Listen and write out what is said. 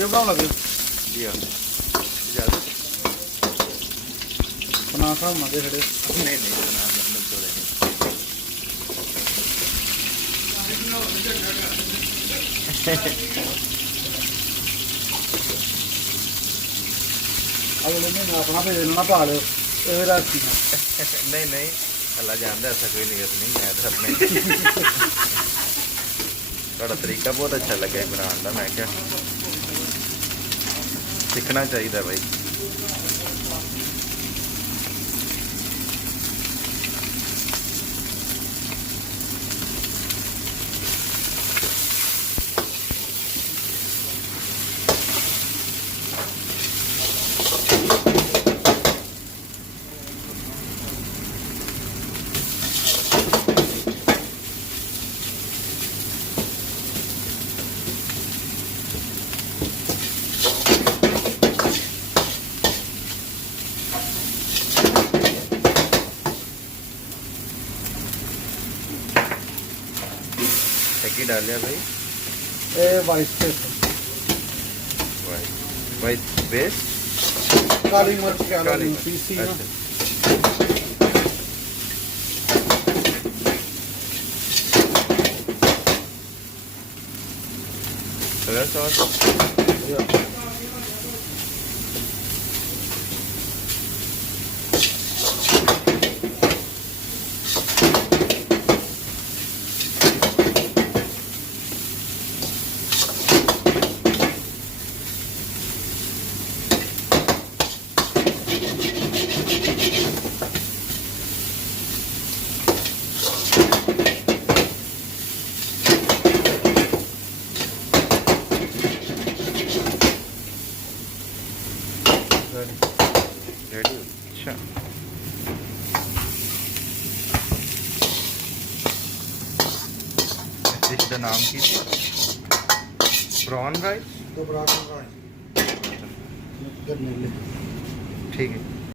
video ਬਣਾਉਣ ਲੱਗੇ ਜੀ ਹਾਂ ਇਜਾਜ਼ਤ ਬਣਾ ਖਾ ਮਾਦੇ ਖੜੇ ਨਹੀਂ ਨਹੀਂ ਬਣਾ ਮੈਨੂੰ ਤੋੜੇ ਅਗਲੇ ਮਹੀਨੇ ਆਪਣਾ ਭੇਜ ਦੇਣਾ ਪਾ ਲਿਓ ਇਹ ਰਾਤੀ ਨਹੀਂ ਨਹੀਂ ਅੱਲਾ ਜਾਣਦਾ ਐਸਾ ਕੋਈ ਨਿਯਤ ਨਹੀਂ ਮੈਂ ਤਾਂ ਆਪਣੇ ਤੁਹਾਡਾ ਤਰੀਕਾ ਬਹੁਤ ਅੱਛਾ ਲੱਗਾ ਬਣਾਉਣ ਦਾ ਮੈਂ ਕਿਹਾ ਸਿੱਖਣਾ ਚਾਹੀਦਾ ਬਾਈ ਕੀ डाल लिया भाई ये वाइट पेस्ट वाइट पेस्ट काली मिर्च काली पीसी ना सोया सॉस रेडी अच्छा डिश का नाम की प्रॉन राइस तो बराबर का ठीक है